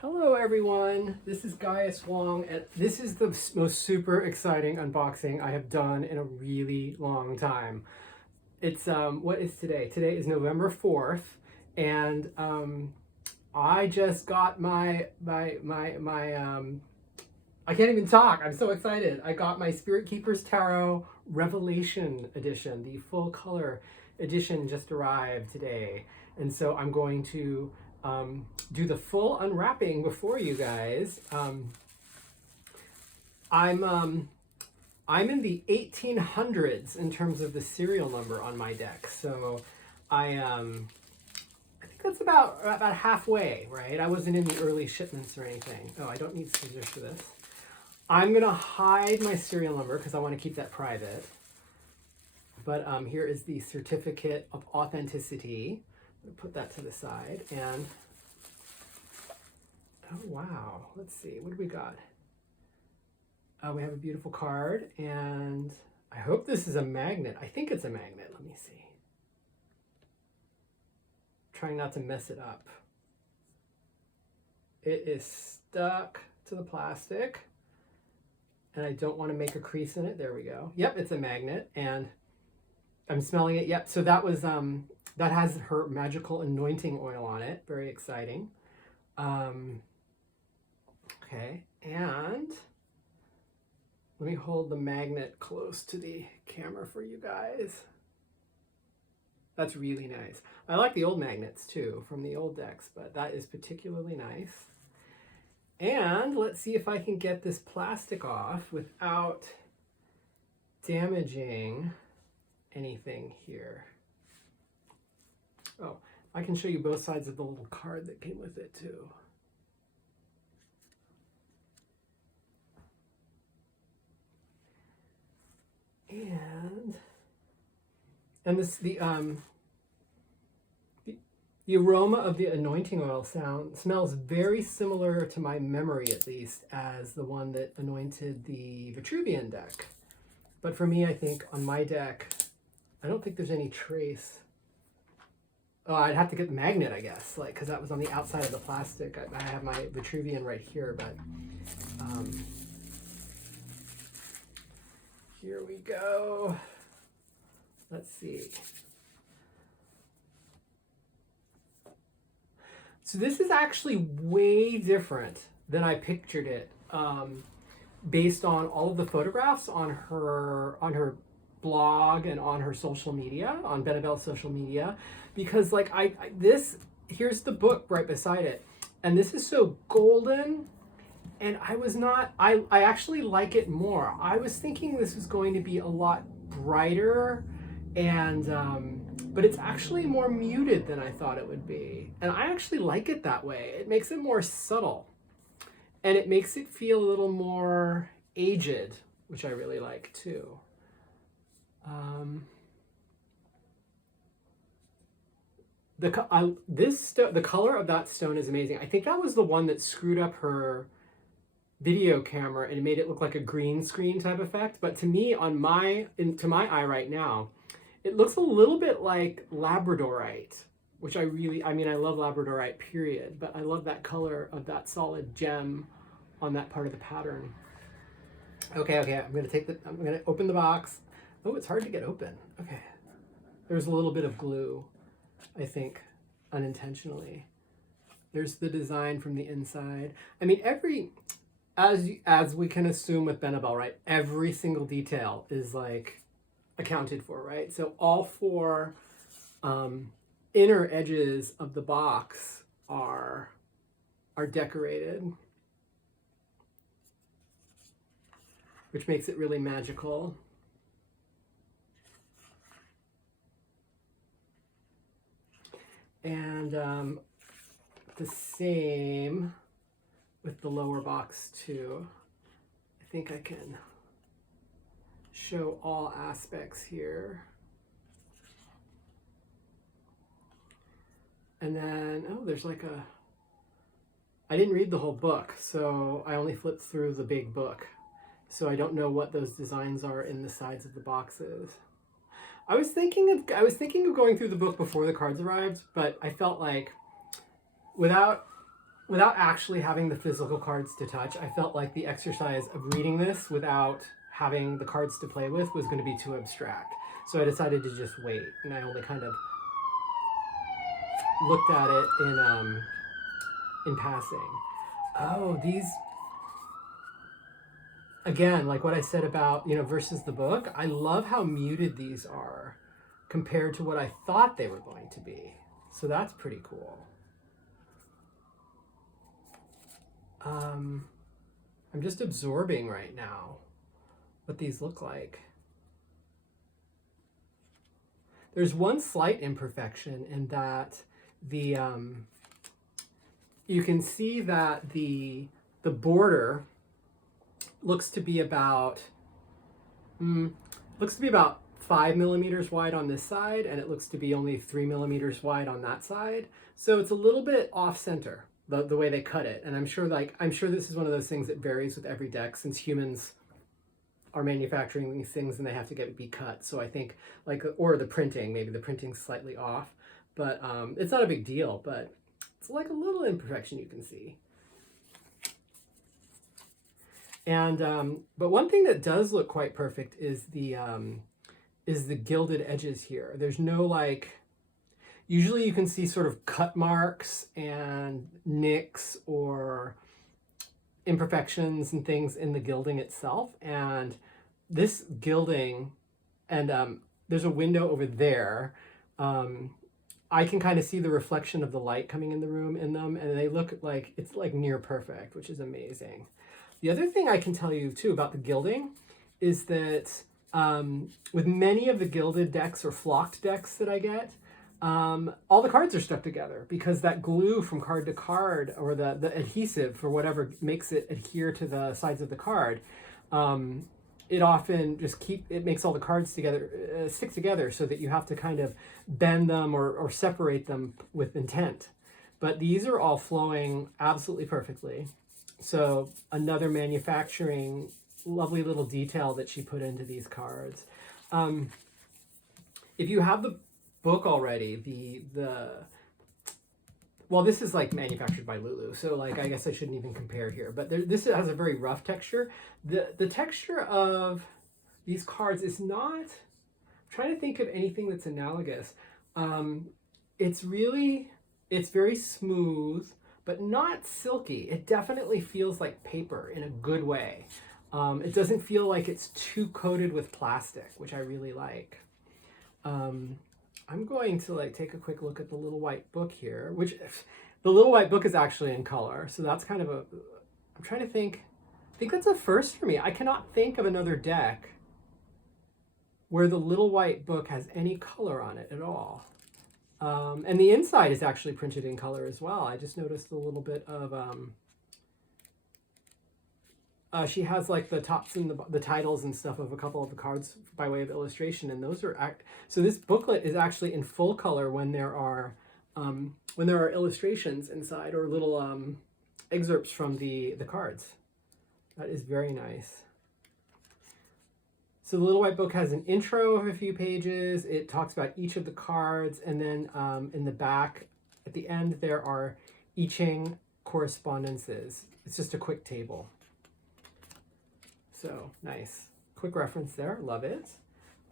Hello everyone, this is Gaius Wong, and this is the most super exciting unboxing I have done in a really long time. It's, what is today? Today is November 4th, and I just got I can't even talk, I'm so excited. I got my Spirit Keepers Tarot Revelation Edition, the full color edition just arrived today. And so I'm going to do the full unwrapping before you guys. I'm in the 1800s in terms of the serial number on my deck, so I think that's about halfway, right? I wasn't in the early shipments or anything. Oh, I don't need scissors for this. I'm gonna hide my serial number because I want to keep that private. But here is the certificate of authenticity. Put that to the side, and oh wow, let's see, what do we got? We have a beautiful card, and I hope this is a magnet. I think it's a magnet. Let me see. Trying not to mess it up. It is stuck to the plastic, and I don't want to make a crease in it. There we go. Yep, it's a magnet, and I'm smelling it. Yep, so that was that has her magical anointing oil on it. Very exciting. Okay, and let me hold the magnet close to the camera for you guys. That's really nice. I like the old magnets too from the old decks, but that is particularly nice. And let's see if I can get this plastic off without damaging anything here. Oh, I can show you both sides of the little card that came with it too. And this the aroma of the anointing oil smells very similar to my memory, at least, as the one that anointed the Vitruvian deck. But for me, I think on my deck, I don't think there's any trace. Oh, I'd have to get the magnet, I guess, like, because that was on the outside of the plastic. I have my Vitruvian right here, but here we go. Let's see. So this is actually way different than I pictured it, based on all of the photographs on her blog and on her social media, on Benebell's social media, because like here's the book right beside it, and this is so golden, and I actually like it more. I was thinking this was going to be a lot brighter, and but it's actually more muted than I thought it would be, and I actually like it that way. It makes it more subtle, and it makes it feel a little more aged, which I really like too. The color of that stone is amazing. I think that was the one that screwed up her video camera and made it look like a green screen type effect. But to me, to my eye right now, it looks a little bit like Labradorite, which I love Labradorite, period. But I love that color of that solid gem on that part of the pattern. Okay, I'm gonna open the box. Oh, it's hard to get open. Okay. There's a little bit of glue, I think, unintentionally. There's the design from the inside. I mean, as we can assume with Benebell, right? Every single detail is like accounted for, right? So all four inner edges of the box are decorated, which makes it really magical. And the same with the lower box too. I think I can show all aspects here. And then, oh, there's like I didn't read the whole book, so I only flipped through the big book. So I don't know what those designs are in the sides of the boxes. I was thinking of going through the book before the cards arrived, but I felt like without without actually having the physical cards to touch, I felt like the exercise of reading this without having the cards to play with was going to be too abstract. So I decided to just wait, and I only kind of looked at it in passing. Oh, these, again, like what I said about, versus the book, I love how muted these are compared to what I thought they were going to be. So that's pretty cool. I'm just absorbing right now what these look like. There's one slight imperfection in that the you can see that the border looks to be about 5 millimeters wide on this side, and it looks to be only 3 millimeters wide on that side. So it's a little bit off center, the way they cut it. And I'm sure this is one of those things that varies with every deck, since humans are manufacturing these things and they have to be cut. So I think or the printing, maybe the printing's slightly off, but it's not a big deal, but it's like a little imperfection you can see. And but one thing that does look quite perfect is the gilded edges here. There's no usually you can see sort of cut marks and nicks or imperfections and things in the gilding itself. And this gilding, and there's a window over there. I can kind of see the reflection of the light coming in the room in them, and they look like it's like near perfect, which is amazing. The other thing I can tell you too about the gilding is that with many of the gilded decks or flocked decks that I get, all the cards are stuck together because that glue from card to card, or the adhesive for whatever makes it adhere to the sides of the card, it often it makes all the cards together, stick together, so that you have to kind of bend them or separate them with intent. But these are all flowing absolutely perfectly. So another manufacturing lovely little detail that she put into these cards. If you have the book already, well, this is manufactured by Lulu, so I guess I shouldn't even compare here, but this has a very rough texture. The texture of these cards is not, I'm trying to think of anything that's analogous. It's very smooth, but not silky. It definitely feels like paper in a good way. It doesn't feel like it's too coated with plastic, which I really like. I'm going to take a quick look at the little white book here, which the little white book is actually in color. So that's kind of I'm trying to think, I think that's a first for me. I cannot think of another deck where the little white book has any color on it at all. And the inside is actually printed in color as well. I just noticed a little bit of, she has the tops and the titles and stuff of a couple of the cards by way of illustration, and those are so this booklet is actually in full color when there are illustrations inside, or little excerpts from the cards. That is very nice. So the little white book has an intro of a few pages. It talks about each of the cards, and then in the back at the end there are I Ching correspondences. It's just a quick table. So nice. Quick reference there. Love it.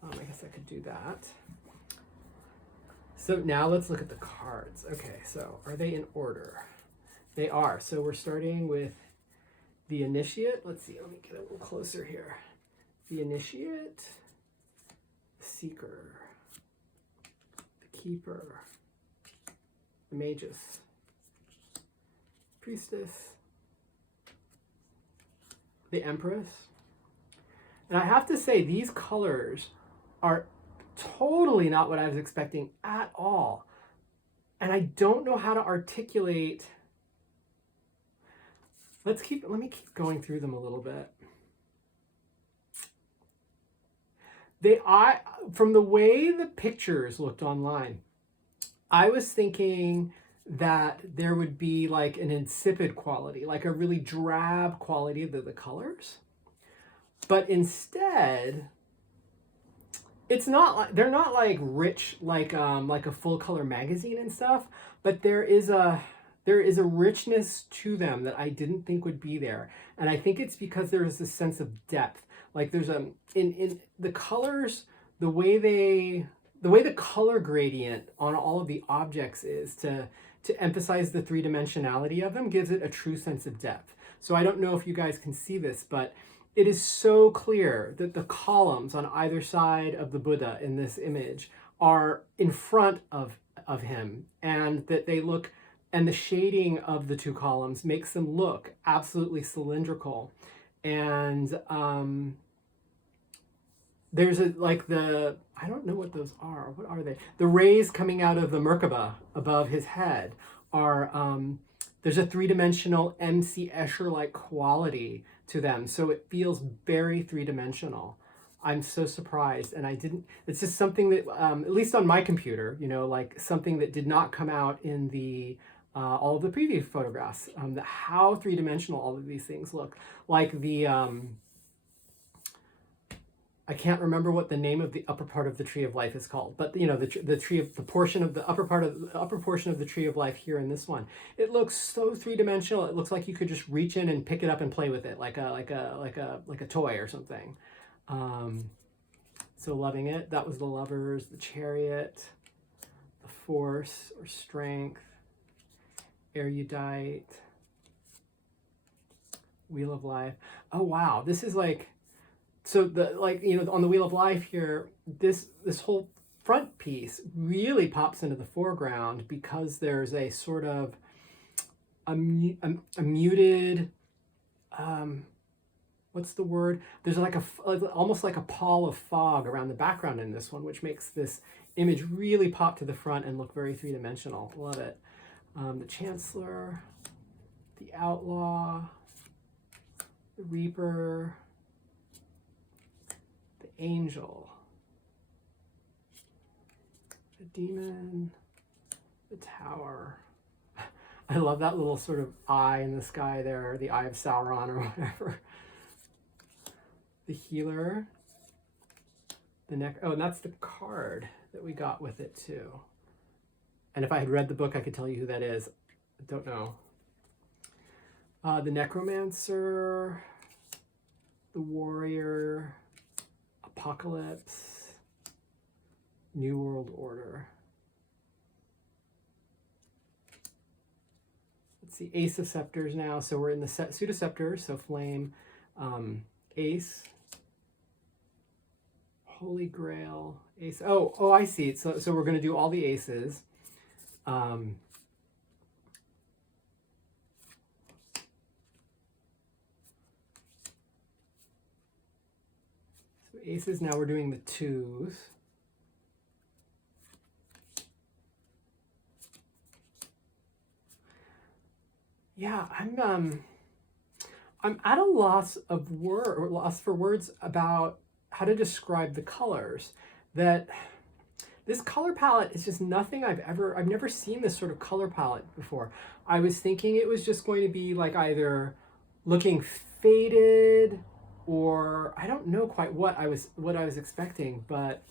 I guess I could do that. So now let's look at the cards. Okay, so are they in order? They are. So we're starting with the Initiate. Let's see. Let me get a little closer here. The Initiate, the Seeker, the Keeper, the Magus, Priestess, the Empress. And I have to say, these colors are totally not what I was expecting at all. And I don't know how to articulate. Let me keep going through them a little bit. From the way the pictures looked online, I was thinking that there would be an insipid quality, a really drab quality of the colors. But instead, it's not they're not rich like a full color magazine and stuff, but there's there is a richness to them that I didn't think would be there. And I think it's because there is this sense of depth. Like there's in the colors, the way the color gradient on all of the objects is to emphasize the three-dimensionality of them gives it a true sense of depth. So I don't know if you guys can see this, but it is so clear that the columns on either side of the Buddha in this image are in front of him, and that they look, and the shading of the two columns makes them look absolutely cylindrical. And there's I don't know what those are. What are they? The rays coming out of the Merkaba above his head are, there's a three-dimensional MC Escher-like quality to them. So it feels very three-dimensional. I'm so surprised. And it's just something that, at least on my computer, like something that did not come out in the, all of the previous photographs, how three-dimensional all of these things look. Like the, I can't remember what the name of the upper part of the tree of life is called, but the tree of the portion of the upper portion of the tree of life here in this one, it looks so three-dimensional. It looks like you could just reach in and pick it up and play with it like a toy or something. So loving it. That was the Lovers, the Chariot, the Force or Strength, Erudite, Wheel of Life. Oh wow, this is like. So on the Wheel of Life here, this whole front piece really pops into the foreground because there's a sort of a muted, what's the word? There's like almost like a pall of fog around the background in this one, which makes this image really pop to the front and look very three-dimensional. Love it. The Chancellor, the Outlaw, the Reaper, Angel, the Demon, the Tower. I love that little sort of eye in the sky there, the Eye of Sauron or whatever. The Healer, the Neck. Oh, and that's the card that we got with it too. And if I had read the book, I could tell you who that is. I don't know. The Necromancer, the Warrior, Apocalypse, New World Order. Let's see, Ace of Scepters now. So we're in the Suit of Scepters, so Flame, Ace, Holy Grail, Ace. Oh, I see. So we're going to do all the aces. Aces, now we're doing the twos. Yeah, I'm at a loss for words about how to describe the colors. That this color palette is just nothing I've never seen this sort of color palette before. I was thinking it was just going to be like either looking faded, or I don't know quite what I was expecting, but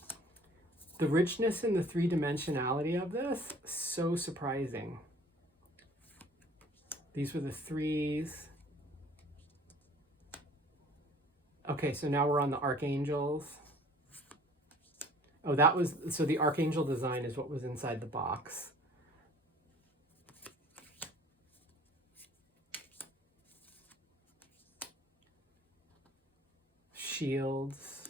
the richness and the three-dimensionality of this, so surprising. These were the threes. Okay, so now we're on the Archangels. Oh, so the Archangel design is what was inside the box. Shields.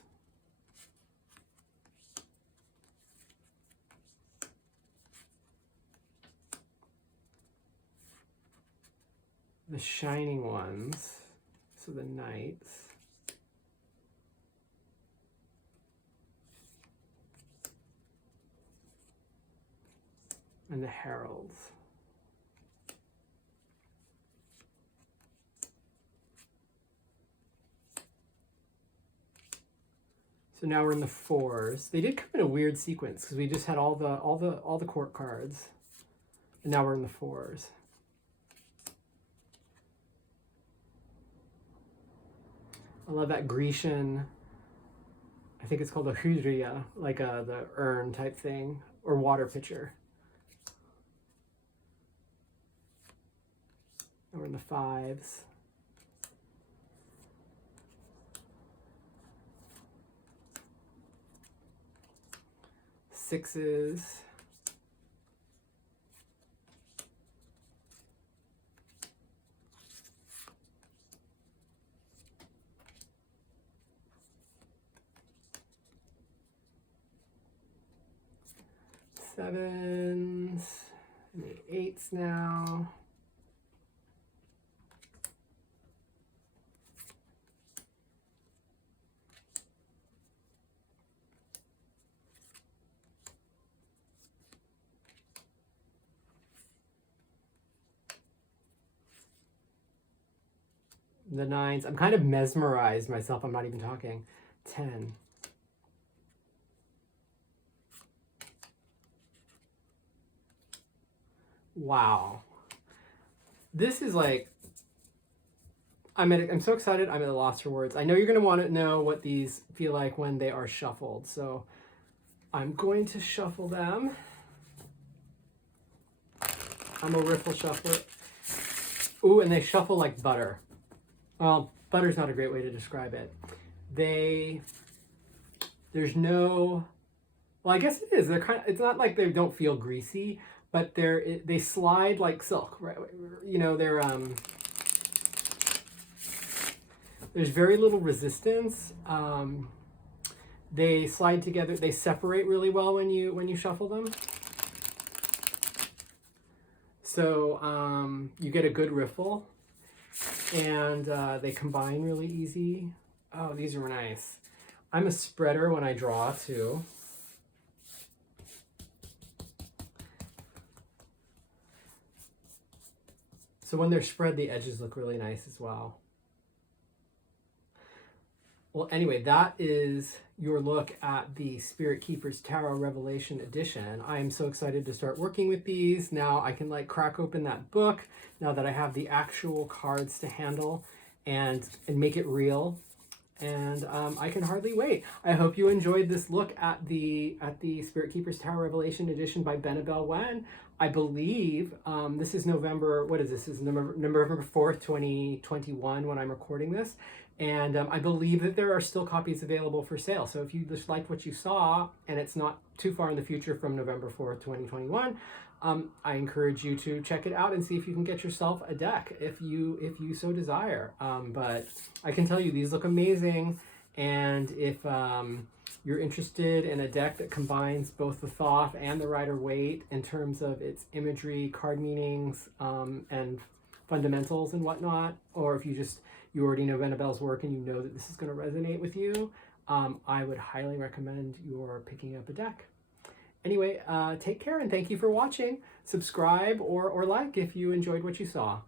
The shining ones, so the knights. And the heralds. So now we're in the fours. They did come in a weird sequence because we just had all the court cards, and now we're in the fours. I love that Grecian. I think it's called a hydria, like the urn type thing, or water pitcher. Now we're in the 5s. Sixes. Sevens, and the 8s now. The 9s. I'm kind of mesmerized myself. I'm not even talking. 10. Wow. This is like, I'm so excited. I'm at a loss for words. I know you're going to want to know what these feel like when they are shuffled. So I'm going to shuffle them. I'm a riffle shuffler. Ooh, and they shuffle like butter. Well, butter's not a great way to describe it. There's no, well, I guess it is. They're kind of, it's not like they don't feel greasy, but they slide like silk, right? You know, there's very little resistance. They slide together. They separate really well when you shuffle them. So you get a good riffle, and they combine really easy. Oh, these are nice. I'm a spreader when I draw too. So when they're spread, the edges look really nice as well. Well, anyway, that is your look at the Spirit Keepers Tarot Revelation Edition. I am so excited to start working with these. Now I can like crack open that book now that I have the actual cards to handle and make it real. And I can hardly wait. I hope you enjoyed this look at the Spirit Keepers Tarot Revelation Edition by Benebell Wen. I believe this is November, what is this? This is November 4th, 2021 when I'm recording this. And I believe that there are still copies available for sale. So if you just liked what you saw and it's not too far in the future from November 4th, 2021, I encourage you to check it out and see if you can get yourself a deck if you so desire. But I can tell you these look amazing. And if you're interested in a deck that combines both the Thoth and the Rider-Waite in terms of its imagery, card meanings, and fundamentals and whatnot, or if you already know Benebell's work and you know that this is going to resonate with you, I would highly recommend your picking up a deck. Anyway, take care and thank you for watching. Subscribe or like if you enjoyed what you saw.